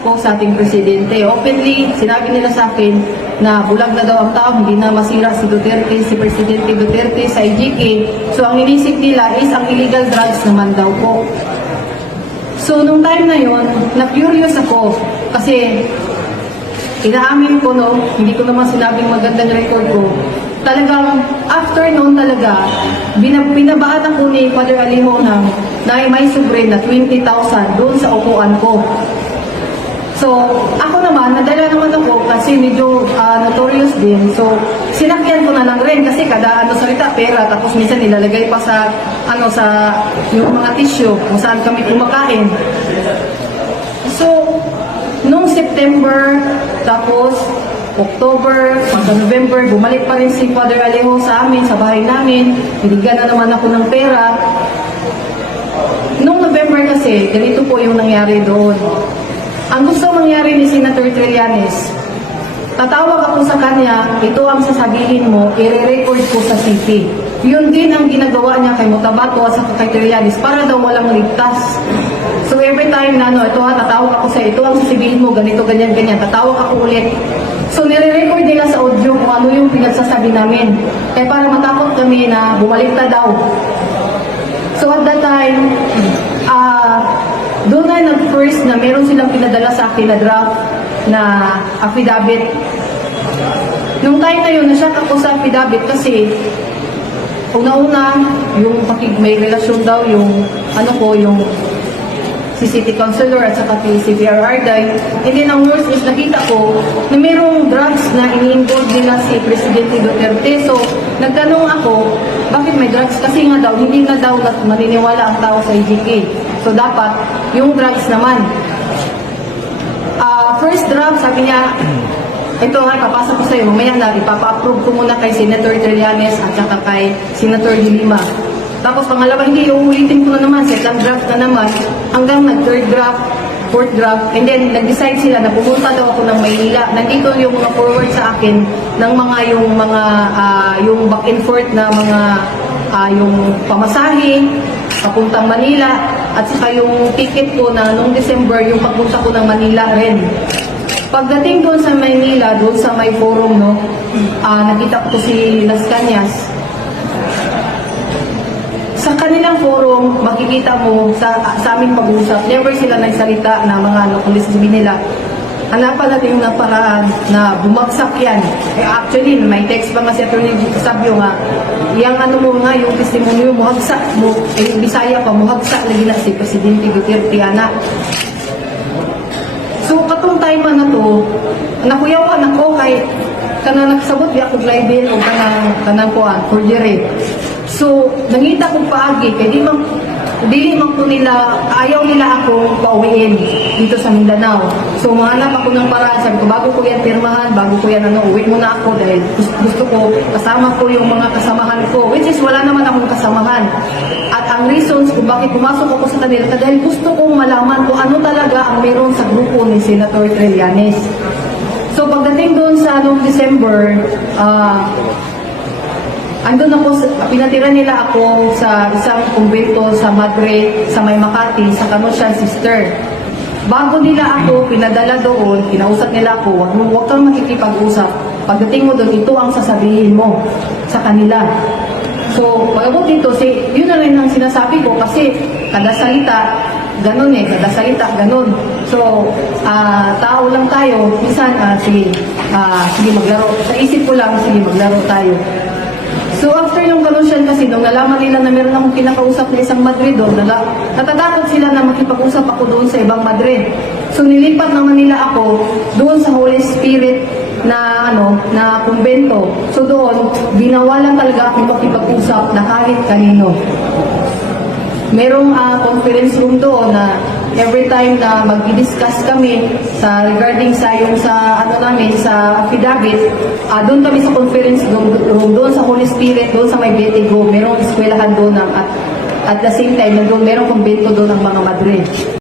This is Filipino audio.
po sa ating presidente. Openly, sinabi nila sa akin na bulag na daw ang tao, hindi na masira si Duterte, si Presidente Duterte sa IGK. So ang inisip nila is ang illegal drugs naman daw po. So nung time na yon, na-curious ako kasi inaamin ko, no, hindi ko naman sinabing magandang record ko. Talagang after noon talaga, binabaat ako ni Father Alejo na may sobre na 20,000 doon sa upuan ko. So, ako naman, nadala naman ako kasi medyo notorious din. So, sinakyan ko na lang rin kasi kada salita, pera. Tapos minsan nilalagay pa sa, sa yung mga tissue kung saan kami kumakain. So, nung September, tapos October, hanggang November, bumalik pa rin si Father Alejo sa amin, sa bahay namin. Binigyan na naman ako ng pera. Nung November kasi, ganito po yung nangyari doon. Ang gusto mangyari ni Senator Trillanes, tatawag ako sa kanya, ito ang sasabihin mo, i-record ko sa city. Yun din ang ginagawa niya kay Motabato at sa kay Trillanes para daw walang ligtas. So every time na ito tatawag ako sa ito ang sasabihin mo, ganito, ganyan, ganyan, tatawag ako ulit. So nire-record nila sa audio kung ano yung pinagsasabi namin. Kaya para matakot kami na bumalik na daw. So at that time, doon na nag-first na meron silang pinadala sa akin na draft na affidavit. Nung time na yun, nasyak ako sa affidavit kasi una-una, yung may relasyon daw yung yung si City Councilor at saka si PRR Day. And then ang worst is nakita ko na mayroong drugs na ini-involve nila si Presidente Duterte. So, nagtanong ako, bakit may drugs? Kasi nga daw, hindi na daw maniniwala ang tao sa IGK. So, dapat, yung drugs naman. First drug, sabi niya, ito nga, papasa ko sa'yo, mamaya na, ipapa-approve ko muna kay Senator Trillanes at saka kay Senator De Lima. Tapos pangalawa, hindi, uulitin ko na naman, second draft na naman, hanggang nag-third draft, fourth draft, and then nag-decide sila na pumunta daw ako ng Maynila. Nandito yung mga forward sa akin ng yung back and forth na mga yung pamasahe, papuntang Manila, at saka yung ticket ko na nung December, yung pagpunta ko ng Manila rin. Pagdating doon sa Maynila, doon sa may forum, nakita ko si Las Cañas. Sa kanilang forum, makikita mo sa aming pag-uusap, never sila nagsalita na mga kundi sabihin nila, hanapan natin yung naparaan na bumagsak yan. Actually, may text pa nga si Atty. Sabio nga, yung yung testimonyo, muhagsak mo, Bisaya pa, muhagsak lagi na si Presidente Duterte, anak. So, katong time na to, nakuyawan ako kay kanang nagsabot di ako glidin o kanang kuan, forgery. So, nangita kong paagi, kaya dili man ko nila, ayaw nila akong pauwiin dito sa Mindanao. So, mahanap ako ng paraan, sabi ko, bago ko yan pirmahan, bago ko yan uwi muna ako dahil gusto ko, kasama ko yung mga kasamahan ko, which is wala naman akong kasamahan. At ang reasons kung bakit pumasok ako sa kanila, dahil gusto kong malaman kung ano talaga ang meron sa grupo ni Senator Trillanes. So, pagdating doon sa December, andun ako, pinatira nila ako sa isang kumbento sa Madre, sa May Makati, sa Canossian Sister. Bago nila ako pinadala doon, kinausap nila ako, huwag kang makikipag-usap. Pagdating mo doon, ito ang sasabihin mo sa kanila. So, pag-abot dito, yun na rin ang sinasabi ko kasi kada salita, ganun kada salita, ganun. So, tao lang tayo, minsan, sige maglaro. Sa isip ko lang, sige maglaro tayo. So after yung Canossian kasi nung nalaman nila na meron akong kinakausap na isang Madre doon, natatakot sila na makipag-usap ako doon sa ibang Madre. So nilipat naman nila ako doon sa Holy Spirit na na kumbento. So doon, binawalan talaga akong makipag-usap na kahit kanino. Merong conference room doon na every time na mag-discuss kami regarding sa sa affidavit, doon kami sa conference room, doon sa Holy Spirit, doon sa may Betigo, merong eskwelahan doon at the same time, merong kumbento doon ng mga Madre.